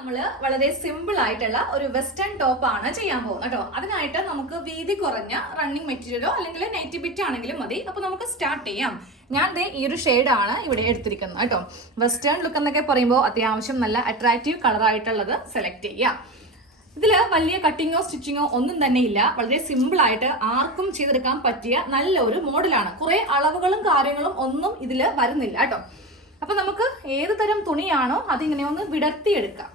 നമ്മള് വളരെ സിമ്പിൾ ആയിട്ടുള്ള ഒരു വെസ്റ്റേൺ ടോപ്പ് ആണ് ചെയ്യാൻ പോകുന്നത് കേട്ടോ. അതിനായിട്ട് നമുക്ക് വീതി കുറഞ്ഞ റണ്ണിങ് മെറ്റീരിയലോ അല്ലെങ്കിൽ നൈറ്റി ബിറ്റ് ആണെങ്കിലും മതി. അപ്പൊ നമുക്ക് സ്റ്റാർട്ട് ചെയ്യാം. ഞാൻ ഈ ഒരു ഷെയ്ഡാണ് ഇവിടെ എടുത്തിരിക്കുന്നത് കേട്ടോ. വെസ്റ്റേൺ ലുക്ക് എന്നൊക്കെ പറയുമ്പോൾ അത്യാവശ്യം നല്ല അട്രാക്റ്റീവ് കളർ ആയിട്ടുള്ളത് സെലക്ട് ചെയ്യാം. ഇതിൽ വലിയ കട്ടിങ്ങോ സ്റ്റിച്ചിങ്ങോ ഒന്നും തന്നെ ഇല്ല. വളരെ സിമ്പിൾ ആയിട്ട് ആർക്കും ചെയ്തെടുക്കാൻ പറ്റിയ നല്ലൊരു മോഡലാണ്. കുറെ അളവുകളും കാര്യങ്ങളും ഒന്നും ഇതിൽ വരുന്നില്ല കേട്ടോ. അപ്പൊ നമുക്ക് ഏത് തരം തുണിയാണോ അതിങ്ങനെ ഒന്ന് വിടർത്തിയെടുക്കാം.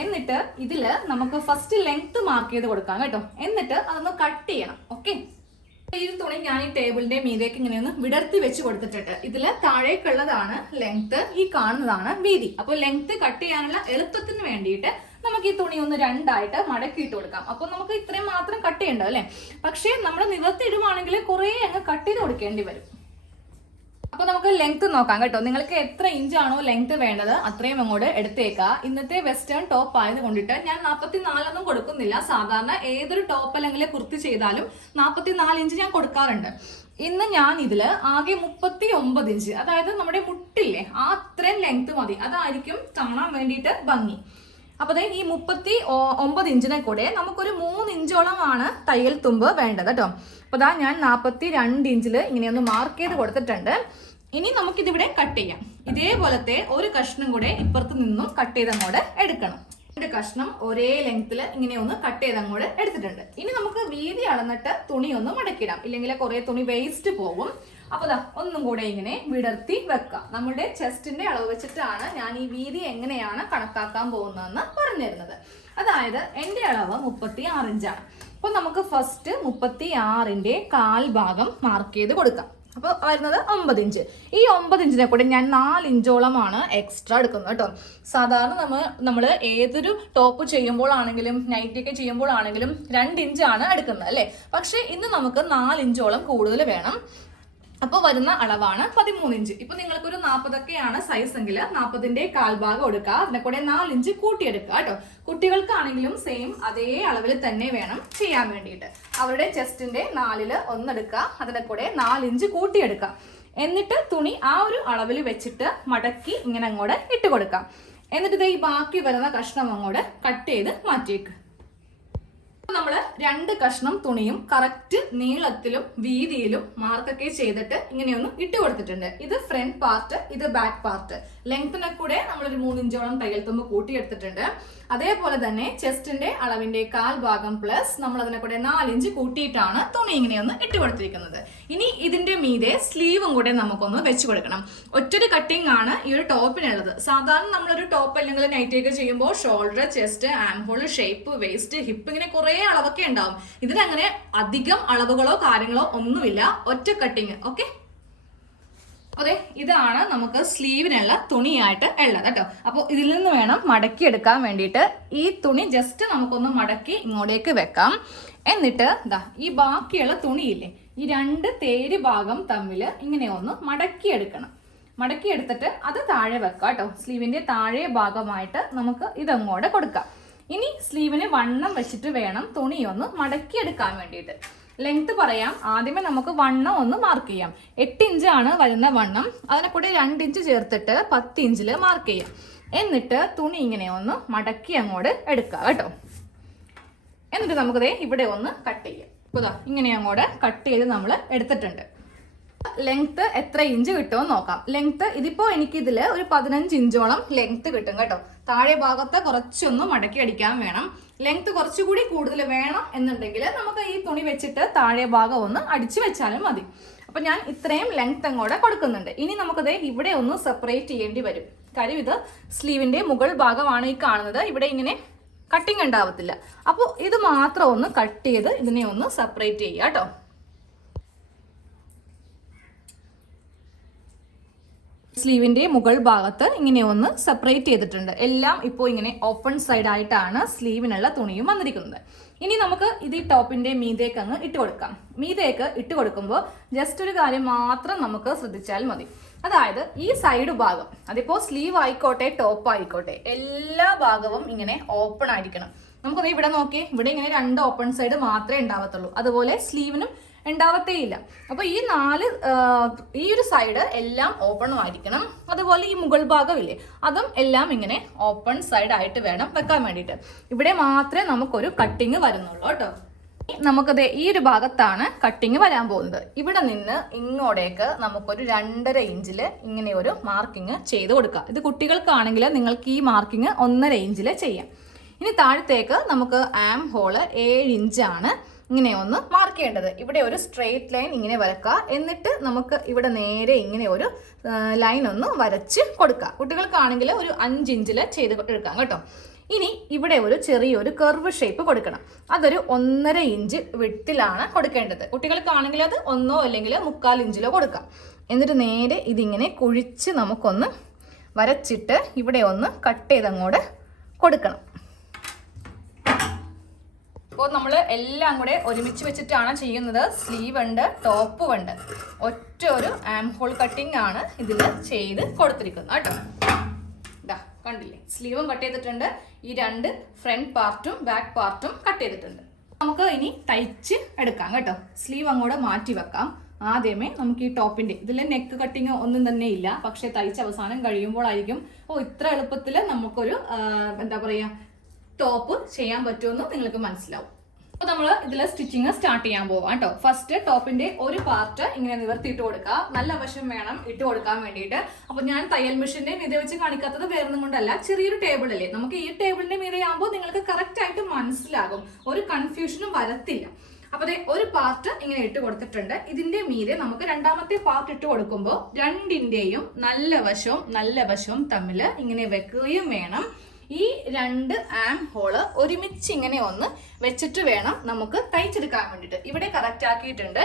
എന്നിട്ട് ഇതില് നമുക്ക് ഫസ്റ്റ് ലെങ്ത് മാർക്ക് ചെയ്ത് കൊടുക്കാം കേട്ടോ. എന്നിട്ട് അതൊന്ന് കട്ട് ചെയ്യണം. ഓക്കെ, ഈ തുണി ഞാൻ ഈ ടേബിളിന്റെ മീതേക്ക് ഇങ്ങനെ ഒന്ന് വിടർത്തി വെച്ച് കൊടുത്തിട്ടുണ്ട്. ഇതില് താഴേക്കുള്ളതാണ് ലെങ്ത്, ഈ കാണുന്നതാണ് വീതി. അപ്പൊ ലെങ്ത് കട്ട് ചെയ്യാനുള്ള എളുപ്പത്തിന് വേണ്ടിയിട്ട് നമുക്ക് ഈ തുണി ഒന്ന് രണ്ടായിട്ട് മടക്കിയിട്ട് കൊടുക്കാം. അപ്പൊ നമുക്ക് ഇത്രയും മാത്രം കട്ട് ചെയ്യണ്ടോ അല്ലെ. പക്ഷെ നമ്മൾ നിവർത്തിയിടുവാണെങ്കിൽ കുറെ അങ്ങ് കട്ട് ചെയ്ത് കൊടുക്കേണ്ടി വരും. അപ്പൊ നമുക്ക് ലെങ്ത് നോക്കാം കേട്ടോ. നിങ്ങൾക്ക് എത്ര ഇഞ്ചാണോ ലെങ്ത് വേണ്ടത് അത്രയും അങ്ങോട്ട് എടുത്തേക്കാം. ഇന്നത്തെ വെസ്റ്റേൺ ടോപ്പ് ആയത് കൊണ്ടിട്ട് ഞാൻ 44 കൊടുക്കുന്നില്ല. സാധാരണ ഏതൊരു ടോപ്പ് അല്ലെങ്കിൽ കുർത്തി ചെയ്താലും 44 ഇഞ്ച് ഞാൻ കൊടുക്കാറുണ്ട്. ഇന്ന് ഞാൻ ഇതില് ആകെ 39 ഇഞ്ച്, അതായത് നമ്മുടെ മുട്ടില്ലേ ആ അത്രയും ലെങ്ത് മതി. അതായിരിക്കും കാണാൻ വേണ്ടിയിട്ട് ഭംഗി. അപ്പൊ ഈ 39 ഇഞ്ചിനെ കൂടെ നമുക്കൊരു 3 ഇഞ്ചോളമാണ് തയ്യൽ തുമ്പ് വേണ്ടത് കേട്ടോ. അപ്പൊ ഞാൻ 42 ഇഞ്ചില് ഇങ്ങനെയൊന്ന് മാർക്ക് ചെയ്ത് കൊടുത്തിട്ടുണ്ട്. ഇനി നമുക്കിതിവിടെ കട്ട് ചെയ്യാം. ഇതേപോലത്തെ ഒരു കഷ്ണം കൂടെ ഇപ്പുറത്ത് നിന്നും കട്ട് ചെയ്ത് അങ്ങോട്ട് എടുക്കണം. 2 കഷ്ണം ഒരേ ലെങ്ത്തിൽ ഇങ്ങനെ ഒന്ന് കട്ട് ചെയ്ത് അങ്ങോട്ട് എടുത്തിട്ടുണ്ട്. ഇനി നമുക്ക് വീതി അളന്നിട്ട് തുണി ഒന്ന് മടക്കിടാം, ഇല്ലെങ്കിൽ കുറെ തുണി വേസ്റ്റ് പോകും. അപ്പൊ ഒന്നും കൂടെ ഇങ്ങനെ വിടർത്തി വെക്കാം. നമ്മുടെ ചെസ്റ്റിന്റെ അളവ് വെച്ചിട്ടാണ് ഞാൻ ഈ വീതി എങ്ങനെയാണ് കണക്കാക്കാൻ പോകുന്നതെന്ന് പറഞ്ഞിരുന്നത്. അതായത് എന്റെ അളവ് 36 ഇഞ്ചാണ്. അപ്പൊ നമുക്ക് ഫസ്റ്റ് 36ന്റെ 1/4 ഭാഗം മാർക്ക് ചെയ്ത് കൊടുക്കാം. അപ്പൊ വരുന്നത് 9 ഇഞ്ച്. ഈ 9 ഇഞ്ചിനെ കൂടെ ഞാൻ 4 ഇഞ്ചോളമാണ് എക്സ്ട്രാ എടുക്കുന്നത് കേട്ടോ. സാധാരണ നമ്മൾ ഏതൊരു ടോപ്പ് ചെയ്യുമ്പോഴാണെങ്കിലും നൈറ്റി ഒക്കെ ചെയ്യുമ്പോഴാണെങ്കിലും 2 ഇഞ്ചാണ് എടുക്കുന്നത് അല്ലെ. പക്ഷെ ഇന്ന് നമുക്ക് 4 ഇഞ്ചോളം കൂടുതൽ വേണം. അപ്പോൾ വരുന്ന അളവാണ് 13 ഇഞ്ച്. ഇപ്പൊ നിങ്ങൾക്കൊരു 40 സൈസ് എങ്കിൽ 40ന്റെ 1/4 ഭാഗം എടുക്കുക. അതിനെ കൂടെ 4 ഇഞ്ച് കൂട്ടിയെടുക്കുക കേട്ടോ. കുട്ടികൾക്കാണെങ്കിലും സെയിം അതേ അളവിൽ തന്നെ വേണം ചെയ്യാൻ വേണ്ടിയിട്ട്. അവരുടെ ചെസ്റ്റിന്റെ 4ൽ 1 എടുക്കുക, അതിനെ കൂടെ 4 ഇഞ്ച് കൂട്ടിയെടുക്കുക. എന്നിട്ട് തുണി ആ ഒരു അളവിൽ വെച്ചിട്ട് മടക്കി ഇങ്ങനെ അങ്ങോട്ട് ഇട്ട് കൊടുക്കാം. എന്നിട്ട് ഈ ബാക്കി വരുന്ന കഷ്ണം അങ്ങോട്ട് കട്ട് ചെയ്ത് മാറ്റിയേക്ക്. നമ്മള് 2 കഷ്ണം തുണിയും കറക്റ്റ് നീളത്തിലും വീതിയിലും മാർക്കൊക്കെ ചെയ്തിട്ട് ഇങ്ങനെയൊന്ന് ഇട്ട് കൊടുത്തിട്ടുണ്ട്. ഇത് ഫ്രണ്ട് പാർട്ട്, ഇത് ബാക്ക് പാർട്ട്. ലെങ്ത്തിനെ കൂടെ നമ്മളൊരു 3 ഇഞ്ചോളം തയ്യൽ തുമ്പ് കൂട്ടിയെടുത്തിട്ടുണ്ട്. അതേപോലെ തന്നെ ചെസ്റ്റിന്റെ അളവിന്റെ 1/4 ഭാഗം പ്ലസ് നമ്മൾ അതിനെ കൂടെ 4 ഇഞ്ച് കൂട്ടിയിട്ടാണ് തുണി ഇങ്ങനെയൊന്ന് ഇട്ട് കൊടുത്തിരിക്കുന്നത്. ഇനി ഇതിന്റെ മീതെ സ്ലീവും കൂടെ നമുക്കൊന്ന് വെച്ച് കൊടുക്കണം. ഒറ്റൊരു കട്ടിംഗ് ആണ് ഈ ഒരു ടോപ്പിനുള്ളത്. സാധാരണ നമ്മളൊരു ടോപ്പ് അല്ലെങ്കിൽ നൈറ്റി ഒക്കെ ചെയ്യുമ്പോൾ shoulder, chest, arm hole, shape, waste, hip ഇങ്ങനെ കുറെ അളവൊക്കെ ഉണ്ടാവും. ഇതിനങ്ങനെ അധികം അളവുകളോ കാര്യങ്ങളോ ഒന്നുമില്ല, ഒറ്റ കട്ടിങ്. ഓക്കെ, അതെ, ഇതാണ് നമുക്ക് സ്ലീവിനുള്ള തുണിയായിട്ട് ഉള്ളത് കേട്ടോ. അപ്പോൾ ഇതിൽ നിന്ന് വേണം മടക്കി എടുക്കാൻ വേണ്ടിയിട്ട്. ഈ തുണി ജസ്റ്റ് നമുക്കൊന്ന് മടക്കി ഇങ്ങോട്ടേക്ക് വെക്കാം. എന്നിട്ട് ഈ ബാക്കിയുള്ള തുണിയില്ലേ, ഈ 2 തേര് ഭാഗം തമ്മിൽ ഇങ്ങനെ ഒന്ന് മടക്കി എടുക്കണം. മടക്കി എടുത്തിട്ട് അത് താഴെ വെക്കാം കേട്ടോ. സ്ലീവിന്റെ താഴെ ഭാഗമായിട്ട് നമുക്ക് ഇതങ്ങോട്ട് കൊടുക്കാം. ഇനി സ്ലീവിന് വണ്ണം വെച്ചിട്ട് വേണം തുണി ഒന്ന് മടക്കി എടുക്കാൻ വേണ്ടിയിട്ട്. ലെങ്ത് പറയാം. ആദ്യമേ നമുക്ക് വണ്ണം ഒന്ന് മാർക്ക് ചെയ്യാം. 8 ഇഞ്ചാണ് വരുന്ന വണ്ണം. അതിനെ കൂടെ 2 ഇഞ്ച് ചേർത്തിട്ട് 10 ഇഞ്ചിൽ മാർക്ക് ചെയ്യാം. എന്നിട്ട് തുണി ഇങ്ങനെ ഒന്ന് മടക്കി അങ്ങോട്ട് എടുക്കാം കേട്ടോ. എന്നിട്ട് നമുക്കതേ ഇവിടെ ഒന്ന് കട്ട് ചെയ്യാം. അപ്പോൾ ഇങ്ങനെ അങ്ങോട്ട് കട്ട് ചെയ്ത് നമ്മൾ എടുത്തിട്ടുണ്ട്. ലെങ്ത് എത്ര ഇഞ്ച് കിട്ടുമെന്ന് നോക്കാം. ലെങ്ത് ഇതിപ്പോ എനിക്കിതിൽ ഒരു 15 ഇഞ്ചോളം ലെങ്ത് കിട്ടും കേട്ടോ. താഴെ ഭാഗത്ത് കുറച്ചൊന്ന് മടക്കി അടിക്കാൻ വേണം. ലെങ്ത് കുറച്ചുകൂടി കൂടുതൽ വേണം എന്നുണ്ടെങ്കിൽ നമുക്ക് ഈ തുണി വെച്ചിട്ട് താഴെ ഭാഗം ഒന്ന് അടിച്ചു വെച്ചാലും മതി. അപ്പൊ ഞാൻ ഇത്രയും ലെങ്ത് അങ്ങോട്ട് കൊടുക്കുന്നുണ്ട്. ഇനി നമുക്കത് ഇവിടെ ഒന്ന് സെപ്പറേറ്റ് ചെയ്യേണ്ടി വരും. കാര്യം ഇത് സ്ലീവിന്റെ മുകൾ ഭാഗമാണ് ഈ കാണുന്നത്. ഇവിടെ ഇങ്ങനെ കട്ടിങ് ഉണ്ടാവത്തില്ല. അപ്പോൾ ഇത് മാത്രം ഒന്ന് കട്ട് ചെയ്ത് ഇതിനെ ഒന്ന് സെപ്പറേറ്റ് ചെയ്യുക കേട്ടോ. സ്ലീവിന്റെ മുകൾ ഭാഗത്ത് ഇങ്ങനെ ഒന്ന് സെപ്പറേറ്റ് ചെയ്തിട്ടുണ്ട്. എല്ലാം ഇപ്പോൾ ഇങ്ങനെ ഓപ്പൺ സൈഡ് ആയിട്ടാണ് സ്ലീവിനുള്ള തുണിയും വന്നിരിക്കുന്നത്. ഇനി നമുക്ക് ഇത് ഈ ടോപ്പിന്റെ മീതേക്ക് അങ്ങ് ഇട്ട് കൊടുക്കാം. മീതേക്ക് ഇട്ട് കൊടുക്കുമ്പോൾ ജസ്റ്റ് ഒരു കാര്യം മാത്രം നമുക്ക് ശ്രദ്ധിച്ചാൽ മതി. അതായത് ഈ സൈഡ് ഭാഗം, അതിപ്പോ സ്ലീവ് ആയിക്കോട്ടെ ടോപ്പ് ആയിക്കോട്ടെ, എല്ലാ ഭാഗവും ഇങ്ങനെ ഓപ്പൺ ആയിരിക്കണം. നമുക്കത് ഇവിടെ നോക്കി, ഇവിടെ ഇങ്ങനെ 2 ഓപ്പൺ സൈഡ് മാത്രമേ ഉണ്ടാവത്തുള്ളൂ. അതുപോലെ സ്ലീവിനും ഉണ്ടാവത്തേയില്ല. അപ്പോൾ ഈ ഒരു സൈഡ് എല്ലാം ഓപ്പണും ആയിരിക്കണം. അതുപോലെ ഈ മുകൾ ഭാഗമില്ലേ, അതും എല്ലാം ഇങ്ങനെ ഓപ്പൺ സൈഡ് ആയിട്ട് വേണം വെക്കാൻ വേണ്ടിയിട്ട്. ഇവിടെ മാത്രമേ നമുക്കൊരു കട്ടിങ് വരുന്നുള്ളൂ കേട്ടോ. നമുക്കത് ഈ ഒരു ഭാഗത്താണ് കട്ടിങ് വരാൻ പോകുന്നത്. ഇവിടെ നിന്ന് ഇങ്ങോട്ടേക്ക് നമുക്കൊരു 2.5 ഇഞ്ചിൽ ഇങ്ങനെ ഒരു മാർക്കിങ് ചെയ്ത് കൊടുക്കാം. ഇത് കുട്ടികൾക്കാണെങ്കിൽ നിങ്ങൾക്ക് ഈ മാർക്കിങ് 1.5 ഇഞ്ചിൽ ചെയ്യാം. ഇനി താഴത്തേക്ക് നമുക്ക് ആം ഹോള് 7 ഇഞ്ചാണ് ഇങ്ങനെ ഒന്ന് മാർക്ക് ചെയ്യേണ്ടത്. ഇവിടെ ഒരു സ്ട്രെയിറ്റ് ലൈൻ ഇങ്ങനെ വരക്കുക. എന്നിട്ട് നമുക്ക് ഇവിടെ നേരെ ഇങ്ങനെ ഒരു ലൈൻ ഒന്ന് വരച്ച് കൊടുക്കുക. കുട്ടികൾക്കാണെങ്കിൽ ഒരു 5 ഇഞ്ചിൽ ചെയ്ത് എടുക്കാം കേട്ടോ. ഇനി ഇവിടെ ഒരു ചെറിയൊരു കർവ് ഷേപ്പ് കൊടുക്കണം. അതൊരു 1.5 ഇഞ്ച് വിട്ടിലാണ് കൊടുക്കേണ്ടത്. കുട്ടികൾക്കാണെങ്കിൽ അത് 1 അല്ലെങ്കിൽ 1/4 ഇഞ്ചിലോ കൊടുക്കാം. എന്നിട്ട് നേരെ ഇതിങ്ങനെ കുഴിച്ച് നമുക്കൊന്ന് വരച്ചിട്ട് ഇവിടെ ഒന്ന് കട്ട് ചെയ്തങ്ങോട്ട് കൊടുക്കണം. അപ്പോൾ നമ്മൾ എല്ലാം കൂടെ ഒരുമിച്ച് വെച്ചിട്ടാണ് ചെയ്യുന്നത്. സ്ലീവ് ഉണ്ട്, ടോപ്പും ഉണ്ട്. ഒറ്റ ഒരു ആം ഹോൾ കട്ടിംഗ് ആണ് ഇതിൽ ചെയ്ത് കൊടുത്തിരിക്കുന്നത് കേട്ടോ. ഇതാ കണ്ടില്ലേ, സ്ലീവും കട്ട് ചെയ്തിട്ടുണ്ട്. ഈ 2 ഫ്രണ്ട് പാർട്ടും ബാക്ക് പാർട്ടും കട്ട് ചെയ്തിട്ടുണ്ട്. നമുക്ക് ഇനി തയ്ച്ച് എടുക്കാം കേട്ടോ. സ്ലീവ് അങ്ങോട്ട് മാറ്റി വെക്കാം. ആദ്യമേ നമുക്ക് ഈ ടോപ്പിന്റെ ഇതിൽ നെക്ക് കട്ടിങ് ഒന്നും തന്നെ ഇല്ല. പക്ഷെ തയ്ച്ച് അവസാനം കഴിയുമ്പോഴായിരിക്കും ഇത്ര എളുപ്പത്തിൽ നമുക്കൊരു എന്താ പറയാ ടോപ്പ് ചെയ്യാൻ പറ്റുമെന്ന് നിങ്ങൾക്ക് മനസ്സിലാവും. അപ്പോൾ നമ്മൾ ഇതിൽ സ്റ്റിച്ചിങ് സ്റ്റാർട്ട് ചെയ്യാൻ പോവാം കേട്ടോ. ഫസ്റ്റ് ടോപ്പിന്റെ ഒരു പാർട്ട് ഇങ്ങനെ നിവർത്തിയിട്ട് കൊടുക്കുക. നല്ല വശം വേണം ഇട്ട് കൊടുക്കാൻ വേണ്ടിയിട്ട്. അപ്പോൾ ഞാൻ തയ്യൽ മെഷീന്റെ മീതെ വെച്ച് കാണിക്കാത്തത് വേറൊന്നും കൊണ്ടല്ല, ചെറിയൊരു ടേബിൾ അല്ലേ, നമുക്ക് ഈ ടേബിളിന്റെ മീതെ ആകുമ്പോൾ നിങ്ങൾക്ക് കറക്റ്റ് ആയിട്ട് മനസ്സിലാകും, ഒരു കൺഫ്യൂഷനും വരത്തില്ല. അപ്പോൾ ഒരു പാർട്ട് ഇങ്ങനെ ഇട്ട് കൊടുത്തിട്ടുണ്ട്. ഇതിന്റെ മീതെ നമുക്ക് രണ്ടാമത്തെ പാർട്ട് ഇട്ട് കൊടുക്കുമ്പോൾ രണ്ടിന്റെയും നല്ല വശവും തമ്മിൽ ഇങ്ങനെ വെക്കുകയും വേണം. ഈ 2 ആം ഹോള് ഒരുമിച്ച് ഇങ്ങനെ ഒന്ന് വെച്ചിട്ട് വേണം നമുക്ക് തയ്ച്ചെടുക്കാൻ വേണ്ടിയിട്ട്. ഇവിടെ കറക്റ്റ് ആക്കിയിട്ടുണ്ട്.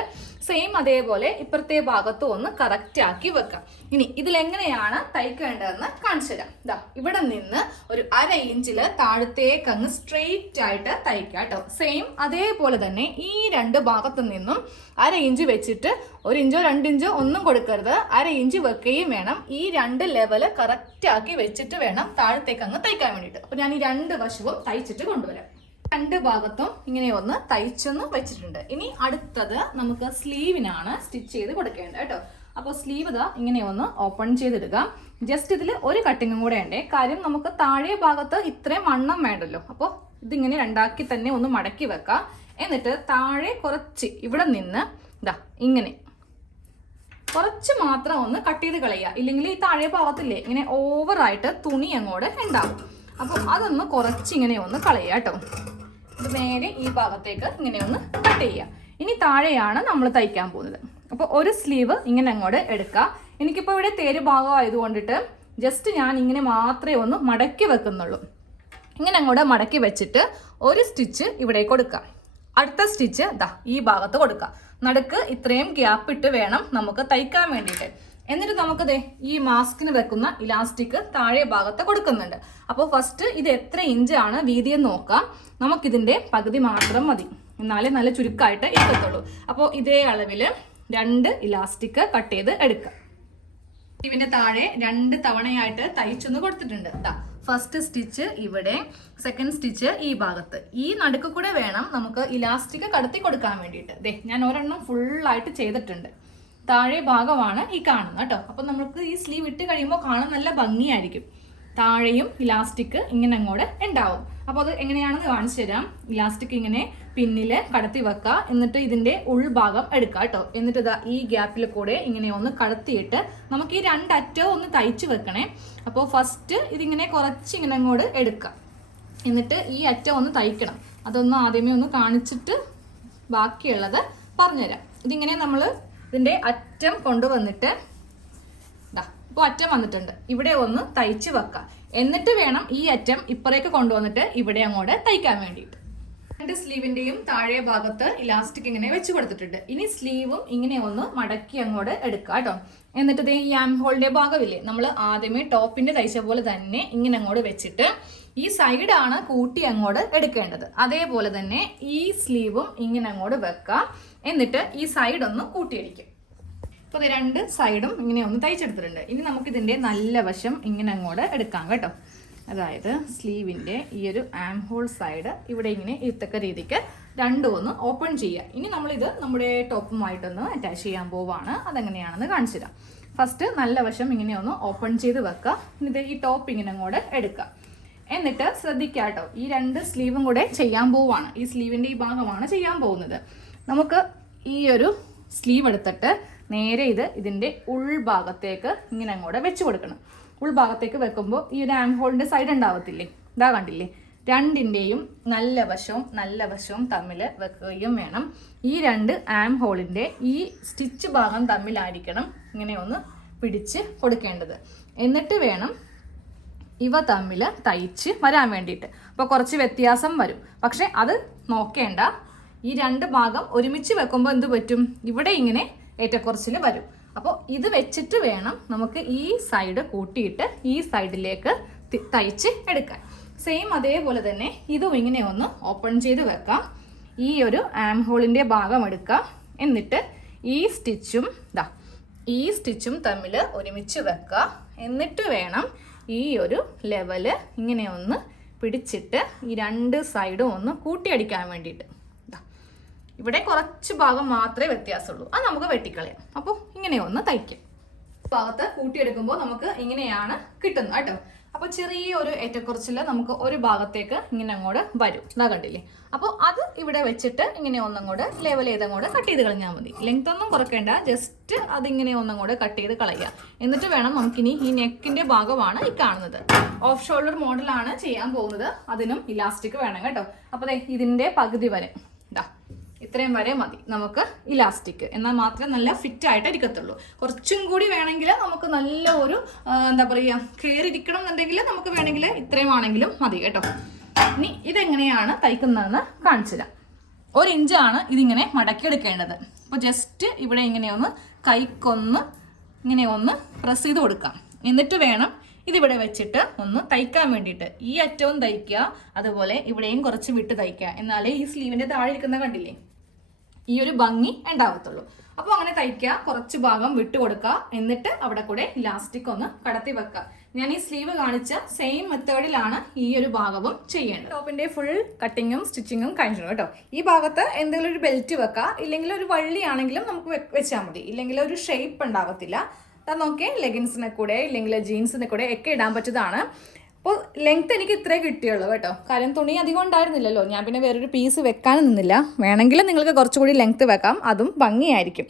സെയിം അതേപോലെ ഇപ്പുറത്തെ ഭാഗത്തും ഒന്ന് കറക്റ്റ് ആക്കി വെക്കാം. ഇനി ഇതിലെങ്ങനെയാണ് തയ്ക്കേണ്ടതെന്ന് കാണിച്ചു തരാം. ഇതാ ഇവിടെ നിന്ന് ഒരു 1/2 ഇഞ്ചില് താഴത്തേക്ക് അങ്ങ് സ്ട്രെയിറ്റ് ആയിട്ട് തയ്ക്കാം കേട്ടോ. സെയിം അതേപോലെ തന്നെ ഈ 2 ഭാഗത്തു നിന്നും 1/2 ഇഞ്ച് വെച്ചിട്ട് 1 ഇഞ്ചോ 2 ഇഞ്ചോ ഒന്നും കൊടുക്കരുത്. 1/2 ഇഞ്ച് വെക്കുകയും വേണം. ഈ 2 ലെവല് കറക്റ്റ് ആക്കി വെച്ചിട്ട് വേണം താഴത്തേക്ക് അങ്ങ് തയ്ക്കാൻ വേണ്ടിയിട്ട്. അപ്പൊ ഞാൻ ഈ 2 വശവും തയ്ച്ചിട്ട് കൊണ്ടുവരാം. 2 ഭാഗത്തും ഇങ്ങനെ ഒന്ന് തയ്ച്ചൊന്ന് വെച്ചിട്ടുണ്ട്. ഇനി അടുത്തത് നമുക്ക് സ്ലീവിനാണ് സ്റ്റിച്ച് ചെയ്ത് കൊടുക്കേണ്ടത് കേട്ടോ. അപ്പോൾ സ്ലീവ് ഇതാ ഇങ്ങനെ ഒന്ന് ഓപ്പൺ ചെയ്തിടുക. ജസ്റ്റ് ഇതിൽ ഒരു കട്ടിങ്ങും കൂടെ ഉണ്ട്. കാര്യം നമുക്ക് താഴെ ഭാഗത്ത് ഇത്രയും വണ്ണം വേണ്ടല്ലോ. അപ്പോൾ ഇതിങ്ങനെ രണ്ടാക്കി തന്നെ ഒന്ന് മടക്കി വെക്കാം. എന്നിട്ട് താഴെ കുറച്ച് ഇവിടെ നിന്ന് ഇതാ ഇങ്ങനെ കുറച്ച് മാത്രം ഒന്ന് കട്ട് ചെയ്ത് കളയുക. ഇല്ലെങ്കിൽ ഈ താഴെ ഭാഗത്തില്ലേ ഇങ്ങനെ ഓവറായിട്ട് തുണി അങ്ങോട്ട് ഉണ്ടാവും. അപ്പോൾ അതൊന്ന് കുറച്ചിങ്ങനെ ഒന്ന് കളയുക കേട്ടോ. ഇത് നേരെ ഈ ഭാഗത്തേക്ക് ഇങ്ങനെ ഒന്ന് കട്ട് ചെയ്യുക. ഇനി താഴെയാണ് നമ്മൾ തയ്ക്കാൻ പോകുന്നത്. അപ്പോൾ ഒരു സ്ലീവ് ഇങ്ങനെ അങ്ങോട്ട് എടുക്കുക. എനിക്കിപ്പോൾ ഇവിടെ തേര് ഭാഗം ആയതുകൊണ്ടിട്ട് ജസ്റ്റ് ഞാൻ ഇങ്ങനെ മാത്രമേ ഒന്ന് മടക്കി വെക്കുന്നുള്ളൂ. ഇങ്ങനെ അങ്ങോട്ട് മടക്കി വെച്ചിട്ട് ഒരു സ്റ്റിച്ച് ഇവിടെ കൊടുക്കുക. അടുത്ത സ്റ്റിച്ച് ദാ ഈ ഭാഗത്ത് കൊടുക്കുക. നടുക്ക് ഇത്രയും ഗ്യാപ്പ് ഇട്ട് വേണം നമുക്ക് തയ്ക്കാൻ വേണ്ടിയിട്ട്. എന്നിട്ട് നമുക്ക് ഈ മാസ്കിന് വെക്കുന്ന ഇലാസ്റ്റിക് താഴെ ഭാഗത്ത് കൊടുക്കുന്നുണ്ട്. അപ്പോൾ ഫസ്റ്റ് ഇത് എത്ര ഇഞ്ചാണ് വീതിയെന്ന് നോക്കാം. നമുക്കിതിൻ്റെ പകുതി മാത്രം മതി, എന്നാലേ നല്ല ചുരുക്കമായിട്ട് ഇരിക്കത്തുള്ളൂ. അപ്പോൾ ഇതേ അളവിൽ 2 ഇലാസ്റ്റിക് കട്ട് ചെയ്ത് എടുക്കുക. ഇതിന്റെ താഴെ 2 തവണയായിട്ട് തയ്ച്ചൊന്ന് കൊടുത്തിട്ടുണ്ട്. ഫസ്റ്റ് സ്റ്റിച്ച് ഇവിടെ, സെക്കൻഡ് സ്റ്റിച്ച് ഈ ഭാഗത്ത്. ഈ നടുക്ക് കൂടെ വേണം നമുക്ക് ഇലാസ്റ്റിക് കടത്തി കൊടുക്കാൻ വേണ്ടിയിട്ട്. ഞാൻ ഒരെണ്ണം ഫുള്ളായിട്ട് ചെയ്തിട്ടുണ്ട്. താഴെ ഭാഗമാണ് ഈ കാണുന്നത് കേട്ടോ. അപ്പം നമുക്ക് ഈ സ്ലീവ് ഇട്ട് കഴിയുമ്പോൾ കാണാൻ നല്ല ഭംഗിയായിരിക്കും. താഴെയും ഇലാസ്റ്റിക് ഇങ്ങനെ അങ്ങോട്ട് ഉണ്ടാവും. അപ്പോൾ അത് എങ്ങനെയാണെന്ന് കാണിച്ചു തരാം. ഇലാസ്റ്റിക് ഇങ്ങനെ പിന്നിൽ കടത്തി വെക്കുക. എന്നിട്ട് ഇതിൻ്റെ ഉൾഭാഗം എടുക്കുക കേട്ടോ. എന്നിട്ട് ഇതാ ഈ ഗ്യാപ്പിൽ കൂടെ ഇങ്ങനെ ഒന്ന് കടത്തിയിട്ട് നമുക്ക് ഈ 2 അറ്റവും ഒന്ന് തയ്ച്ച് വെക്കണേ. അപ്പോൾ ഫസ്റ്റ് ഇതിങ്ങനെ കുറച്ചിങ്ങനെ അങ്ങോട്ട് എടുക്കുക. എന്നിട്ട് ഈ അറ്റം ഒന്ന് തയ്ക്കണം. അതൊന്ന് ആദ്യമേ ഒന്ന് കാണിച്ചിട്ട് ബാക്കിയുള്ളത് പറഞ്ഞുതരാം. ഇതിങ്ങനെ നമ്മൾ ഇതിൻ്റെ അറ്റം കൊണ്ടുവന്നിട്ട് ഇപ്പോൾ അറ്റം വന്നിട്ടുണ്ട്. ഇവിടെ ഒന്ന് തയ്ച്ച് വെക്കാം. എന്നിട്ട് വേണം ഈ അറ്റം ഇപ്പറേക്ക് കൊണ്ടുവന്നിട്ട് ഇവിടെ അങ്ങോട്ട് തയ്ക്കാൻ വേണ്ടിയിട്ട്. 2 സ്ലീവിന്റെയും താഴെ ഭാഗത്ത് ഇലാസ്റ്റിക് ഇങ്ങനെ വെച്ച് കൊടുത്തിട്ടുണ്ട്. ഇനി സ്ലീവും ഇങ്ങനെ ഒന്ന് മടക്കി അങ്ങോട്ട് എടുക്കുക കേട്ടോ. എന്നിട്ട് ഈ ആം ഹോളിന്റെ ഭാഗമില്ലേ, നമ്മൾ ആദ്യമേ ടോപ്പിന്റെ തയ്ച്ച പോലെ തന്നെ ഇങ്ങനെ അങ്ങോട്ട് വെച്ചിട്ട് ഈ സൈഡാണ് കൂട്ടി അങ്ങോട്ട് എടുക്കേണ്ടത്. അതേപോലെ തന്നെ ഈ സ്ലീവും ഇങ്ങനെ അങ്ങോട്ട് വെക്കാം. എന്നിട്ട് ഈ സൈഡ് ഒന്ന് കൂട്ടിയടിക്കും. അപ്പോൾ 2 സൈഡും ഇങ്ങനെ ഒന്ന് തയ്ച്ചെടുത്തിട്ടുണ്ട്. ഇനി നമുക്കിതിൻ്റെ നല്ല വശം ഇങ്ങനെ അങ്ങോട്ട് എടുക്കാം കേട്ടോ. അതായത് സ്ലീവിൻ്റെ ഈ ഒരു ആം ഹോൾ സൈഡ് ഇവിടെ ഇങ്ങനെ ഇത്തക്ക രീതിക്ക് രണ്ടും ഒന്ന് ഓപ്പൺ ചെയ്യുക. ഇനി നമ്മളിത് നമ്മുടെ ടോപ്പുമായിട്ടൊന്ന് അറ്റാച്ച് ചെയ്യാൻ പോവാണ്. അതെങ്ങനെയാണെന്ന് കാണിച്ചു തരാം. ഫസ്റ്റ് നല്ല വശം ഇങ്ങനെ ഒന്ന് ഓപ്പൺ ചെയ്ത് വെക്കുക. ഇത് ഈ ടോപ്പ് ഇങ്ങനെ അങ്ങോട്ട് എടുക്കുക. എന്നിട്ട് ശ്രദ്ധിക്കുക കേട്ടോ, ഈ 2 സ്ലീവും കൂടെ ചെയ്യാൻ പോവാണ്. ഈ സ്ലീവിൻ്റെ ഈ ഭാഗമാണ് ചെയ്യാൻ പോകുന്നത്. നമുക്ക് ഈ ഒരു സ്ലീവ് എടുത്തിട്ട് നേരെ ഇതിൻ്റെ ഉൾഭാഗത്തേക്ക് ഇങ്ങനെ അങ്ങോട്ട് വെച്ച് കൊടുക്കണം. ഉൾഭാഗത്തേക്ക് വെക്കുമ്പോൾ ഈ ഒരു ആം ഹോളിൻ്റെ സൈഡ് ഉണ്ടാവത്തില്ലേ, ഇതാ കണ്ടില്ലേ, രണ്ടിൻ്റെയും നല്ല വശവും തമ്മിൽ വെക്കുകയും വേണം. ഈ 2 ആം ഹോളിൻ്റെ ഈ സ്റ്റിച്ച് ഭാഗം തമ്മിലായിരിക്കണം ഇങ്ങനെ ഒന്ന് പിടിച്ച് കൊടുക്കേണ്ടത്. എന്നിട്ട് വേണം ഇവ തമ്മിൽ തയ്ച്ച് വരാൻ വേണ്ടിയിട്ട്. അപ്പോൾ കുറച്ച് വ്യത്യാസം വരും, പക്ഷെ അത് നോക്കേണ്ട. ഈ 2 ഭാഗം ഒരുമിച്ച് വെക്കുമ്പോൾ എന്ത് പറ്റും, ഇവിടെ ഇങ്ങനെ ഏറ്റക്കുറച്ചിൽ വരും. അപ്പോൾ ഇത് വെച്ചിട്ട് വേണം നമുക്ക് ഈ സൈഡ് കൂട്ടിയിട്ട് ഈ സൈഡിലേക്ക് തയ്ച്ച് എടുക്കാൻ. സെയിം അതേപോലെ തന്നെ ഇതും ഇങ്ങനെ ഒന്ന് ഓപ്പൺ ചെയ്ത് വെക്കാം. ഈ ഒരു ആം ഹോളിൻ്റെ ഭാഗം എടുക്കുക. എന്നിട്ട് ഈ സ്റ്റിച്ചും തമ്മിൽ ഒരുമിച്ച് വെക്കുക. എന്നിട്ട് വേണം ഈ ഒരു ലെവല് ഇങ്ങനെ ഒന്ന് പിടിച്ചിട്ട് ഈ 2 സൈഡും ഒന്ന് കൂട്ടിയടിക്കാൻ വേണ്ടിയിട്ട്. ഇവിടെ കുറച്ച് ഭാഗം മാത്രമേ വ്യത്യാസമുള്ളൂ, അത് നമുക്ക് വെട്ടിക്കളയാം. അപ്പോൾ ഇങ്ങനെ ഒന്ന് തയ്ക്കാം. ഭാഗത്ത് കൂട്ടിയെടുക്കുമ്പോൾ നമുക്ക് ഇങ്ങനെയാണ് കിട്ടുന്നത് കേട്ടോ. അപ്പോൾ ചെറിയൊരു ഏറ്റക്കുറച്ചിൽ നമുക്ക് ഒരു ഭാഗത്തേക്ക് ഇങ്ങനെ അങ്ങോട്ട് വരും, ഇതാ കണ്ടില്ലേ. അപ്പോൾ അത് ഇവിടെ വെച്ചിട്ട് ഇങ്ങനെ ഒന്നങ്ങോട്ട് ലെവൽ ചെയ്തങ്ങോട്ട് കട്ട് ചെയ്ത് കളഞ്ഞാൽ മതി. ലെങ്ത് ഒന്നും കുറയ്ക്കേണ്ട, ജസ്റ്റ് അതിങ്ങനെ ഒന്നങ്ങോട്ട് കട്ട് ചെയ്ത് കളയുക. എന്നിട്ട് വേണം നമുക്കിനി ഈ നെക്കിൻ്റെ ഭാഗമാണ് ഈ കാണുന്നത്. ഓഫ് ഷോൾഡർ മോഡലാണ് ചെയ്യാൻ പോകുന്നത്. അതിനും ഇലാസ്റ്റിക് വേണം കേട്ടോ. അപ്പോൾ ഇതിൻ്റെ പകുതി വരെ ഇത്രയും വരെ മതി നമുക്ക് ഇലാസ്റ്റിക്. എന്നാൽ മാത്രമേ നല്ല ഫിറ്റ് ആയിട്ട് ഇരിക്കത്തുള്ളൂ. കുറച്ചും കൂടി വേണമെങ്കിൽ നമുക്ക് നല്ല ഒരു എന്താ പറയുക, കയറിയിരിക്കണം എന്നുണ്ടെങ്കിൽ നമുക്ക് വേണമെങ്കിൽ ഇത്രയും ആണെങ്കിലും മതി കേട്ടോ. ഇനി ഇതെങ്ങനെയാണ് തയ്ക്കുന്നതെന്ന് കാണിച്ചു തരാം. 1 ഇഞ്ചാണ് ഇതിങ്ങനെ മടക്കിയെടുക്കേണ്ടത്. അപ്പോൾ ജസ്റ്റ് ഇവിടെ ഇങ്ങനെയൊന്ന് കൈക്കൊന്ന് ഇങ്ങനെ ഒന്ന് പ്രസ് ചെയ്ത് കൊടുക്കാം. എന്നിട്ട് വേണം ഇതിവിടെ വെച്ചിട്ട് ഒന്ന് തയ്ക്കാൻ വേണ്ടിയിട്ട്. ഈ അറ്റവും തയ്ക്കുക, അതുപോലെ ഇവിടെയും കുറച്ച് വിട്ട് തയ്ക്കുക. എന്നാലേ ഈ സ്ലീവിൻ്റെ താഴെ ഇരിക്കുന്ന കണ്ടില്ലേ, ഈ ഒരു ഭംഗി ഉണ്ടാവത്തുള്ളൂ. അപ്പോൾ അങ്ങനെ തയ്ക്കുക, കുറച്ച് ഭാഗം വിട്ട് കൊടുക്കുക. എന്നിട്ട് അവിടെ കൂടെ ഇലാസ്റ്റിക് ഒന്ന് കടത്തി വെക്കുക. ഞാൻ ഈ സ്ലീവ് കാണിച്ച സെയിം മെത്തേഡിലാണ് ഈ ഒരു ഭാഗവും ചെയ്യേണ്ടത്. ടോപ്പിന്റെ ഫുൾ കട്ടിങ്ങും സ്റ്റിച്ചിങ്ങും കഴിഞ്ഞു കേട്ടോ. ഈ ഭാഗത്ത് എന്തെങ്കിലും ഒരു ബെൽറ്റ് വെക്കുക, ഇല്ലെങ്കിൽ ഒരു വള്ളിയാണെങ്കിലും നമുക്ക് വെച്ചാൽ മതി. ഇല്ലെങ്കിൽ ഒരു ഷേപ്പ് ഉണ്ടാകത്തില്ല. അത് നോക്കി ലെഗിൻസിനെ കൂടെ ഇല്ലെങ്കിൽ ജീൻസിനെ കൂടെ ഒക്കെ ഇടാൻ പറ്റുന്നതാണ്. അപ്പോൾ ലെങ്ത് എനിക്ക് ഇത്രേ കിട്ടിയുള്ളൂ കേട്ടോ. കാര്യം തുണി അധികം ഉണ്ടായിരുന്നില്ലല്ലോ, ഞാൻ പിന്നെ വേറൊരു പീസ് വെക്കാനും നിന്നില്ല. വേണമെങ്കിൽ നിങ്ങൾക്ക് കുറച്ചുകൂടി ലെങ്ത് വെക്കാം, അതും ഭംഗിയായിരിക്കും.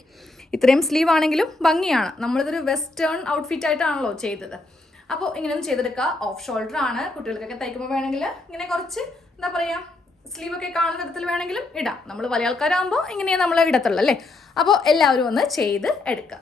ഇത്രയും സ്ലീവ് ആണെങ്കിലും ഭംഗിയാണ്. നമ്മളിതൊരു വെസ്റ്റേൺ ഔട്ട്ഫിറ്റ് ആയിട്ടാണല്ലോ ചെയ്തത്. അപ്പോൾ ഇങ്ങനെയൊന്നും ചെയ്തെടുക്കുക. ഓഫ് ഷോൾഡർ ആണ്, കുട്ടികൾക്കൊക്കെ തയ്ക്കുമ്പോൾ വേണമെങ്കിൽ ഇങ്ങനെ കുറച്ച് എന്താ പറയുക, സ്ലീവൊക്കെ കാണുന്ന തരത്തിൽ വേണമെങ്കിലും ഇടാം. നമ്മൾ വലിയ ആൾക്കാരാകുമ്പോൾ ഇങ്ങനെയാണ് നമ്മൾ ഇടത്തുള്ളൂ അല്ലേ. അപ്പോൾ എല്ലാവരും ഒന്ന് ചെയ്ത് എടുക്കുക.